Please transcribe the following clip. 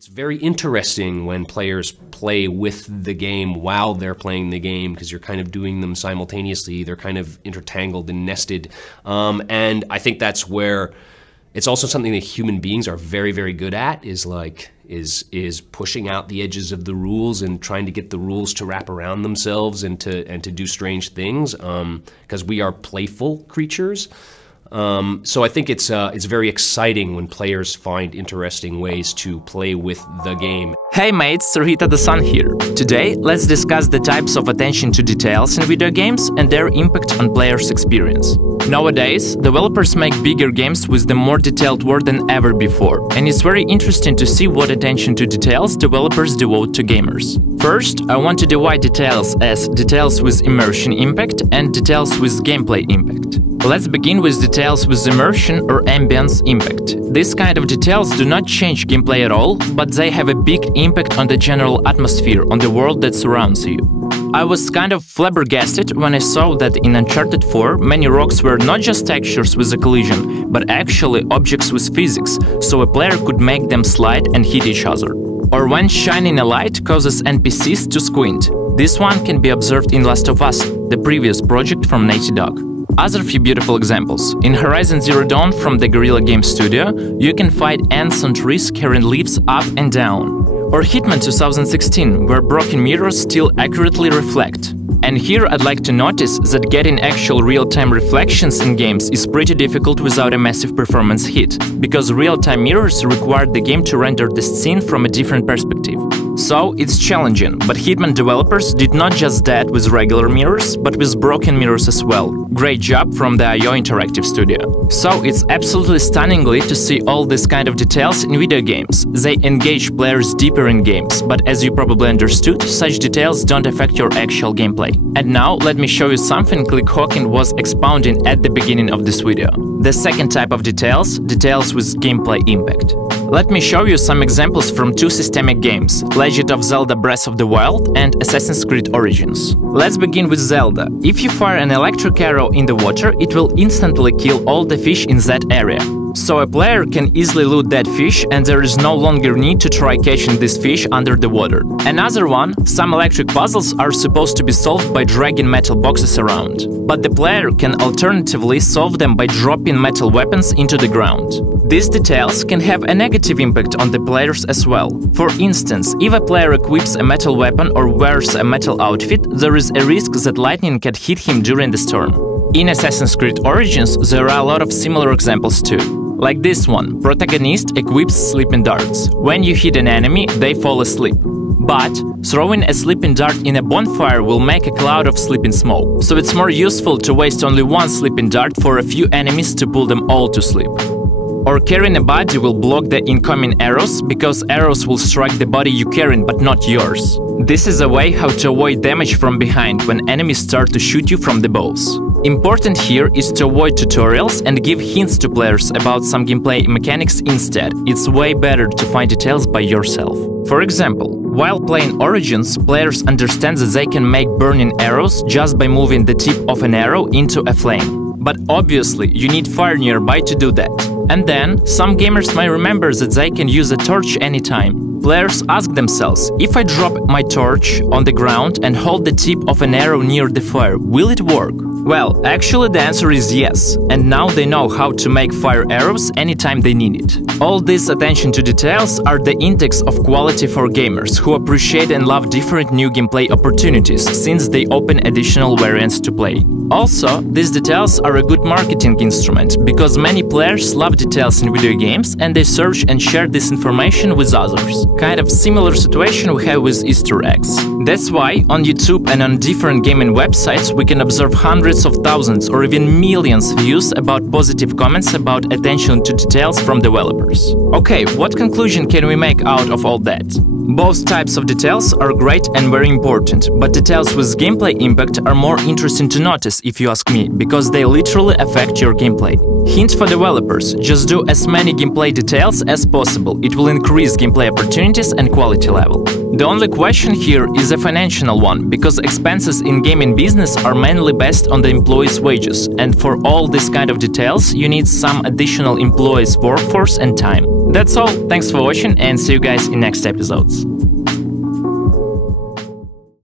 It's very interesting when players play with the game while they're playing the game, because you're kind of doing them simultaneously. They're kind of intertangled and nested. And I think that's where it's also something that human beings are very, very good at, is pushing out the edges of the rules and trying to get the rules to wrap around themselves and to do strange things, because we are playful creatures. So I think it's very exciting when players find interesting ways to play with the game. Hey mates, Rita the Sun here. Today, let's discuss the types of attention to details in video games and their impact on players' experience. Nowadays, developers make bigger games with the more detailed work than ever before, and it's very interesting to see what attention to details developers devote to gamers. First, I want to divide details as details with immersion impact and details with gameplay impact. Let's begin with details with immersion or ambience impact. This kind of details do not change gameplay at all, but they have a big impact on the general atmosphere, on the world that surrounds you. I was kind of flabbergasted when I saw that in Uncharted 4 many rocks were not just textures with a collision, but actually objects with physics, so a player could make them slide and hit each other. Or when shining a light causes NPCs to squint. This one can be observed in Last of Us, the previous project from Naughty Dog. Other few beautiful examples. In Horizon Zero Dawn from the Guerrilla Games studio, you can fight ants on trees carrying leaves up and down. Or Hitman 2016, where broken mirrors still accurately reflect. And here I'd like to notice that getting actual real-time reflections in games is pretty difficult without a massive performance hit, because real-time mirrors require the game to render the scene from a different perspective. So it's challenging, but Hitman developers did not just that with regular mirrors, but with broken mirrors as well. Great job from the IO Interactive studio. So it's absolutely stunningly to see all these kind of details in video games. They engage players deeper in games, but as you probably understood, such details don't affect your actual gameplay. And now let me show you something ClickHawking was expounding at the beginning of this video. The second type of details with gameplay impact. Let me show you some examples from two systemic games, Legend of Zelda Breath of the Wild and Assassin's Creed Origins. Let's begin with Zelda. If you fire an electric arrow in the water, it will instantly kill all the fish in that area. So a player can easily loot that fish, and there is no longer need to try catching this fish under the water. Another one, some electric puzzles are supposed to be solved by dragging metal boxes around. But the player can alternatively solve them by dropping metal weapons into the ground. These details can have a negative impact on the players as well. For instance, if a player equips a metal weapon or wears a metal outfit, there is a risk that lightning can hit him during the storm. In Assassin's Creed Origins, there are a lot of similar examples too. Like this one, protagonist equips sleeping darts. When you hit an enemy, they fall asleep. But throwing a sleeping dart in a bonfire will make a cloud of sleeping smoke, so it's more useful to waste only one sleeping dart for a few enemies to pull them all to sleep. Or carrying a body will block the incoming arrows, because arrows will strike the body you carrying but not yours. This is a way how to avoid damage from behind when enemies start to shoot you from the bows. Important here is to avoid tutorials and give hints to players about some gameplay mechanics instead. It's way better to find details by yourself. For example, while playing Origins, players understand that they can make burning arrows just by moving the tip of an arrow into a flame. But obviously, you need fire nearby to do that. And then, some gamers might remember that they can use a torch anytime. Players ask themselves, if I drop my torch on the ground and hold the tip of an arrow near the fire, will it work? Well, actually the answer is yes, and now they know how to make fire arrows anytime they need it. All this attention to details are the index of quality for gamers who appreciate and love different new gameplay opportunities, since they open additional variants to play. Also, these details are a good marketing instrument, because many players love details in video games and they search and share this information with others. Kind of similar situation we have with Easter eggs. That's why on YouTube and on different gaming websites we can observe hundreds of thousands or even millions views about positive comments about attention to details from developers. Okay, what conclusion can we make out of all that? Both types of details are great and very important, but details with gameplay impact are more interesting to notice if you ask me, because they literally affect your gameplay. Hint for developers: just do as many gameplay details as possible, it will increase gameplay opportunities and quality level. The only question here is a financial one, because expenses in gaming business are mainly based on the employees' wages, and for all this kind of details, you need some additional employees' workforce and time. That's all, thanks for watching, and see you guys in next episodes.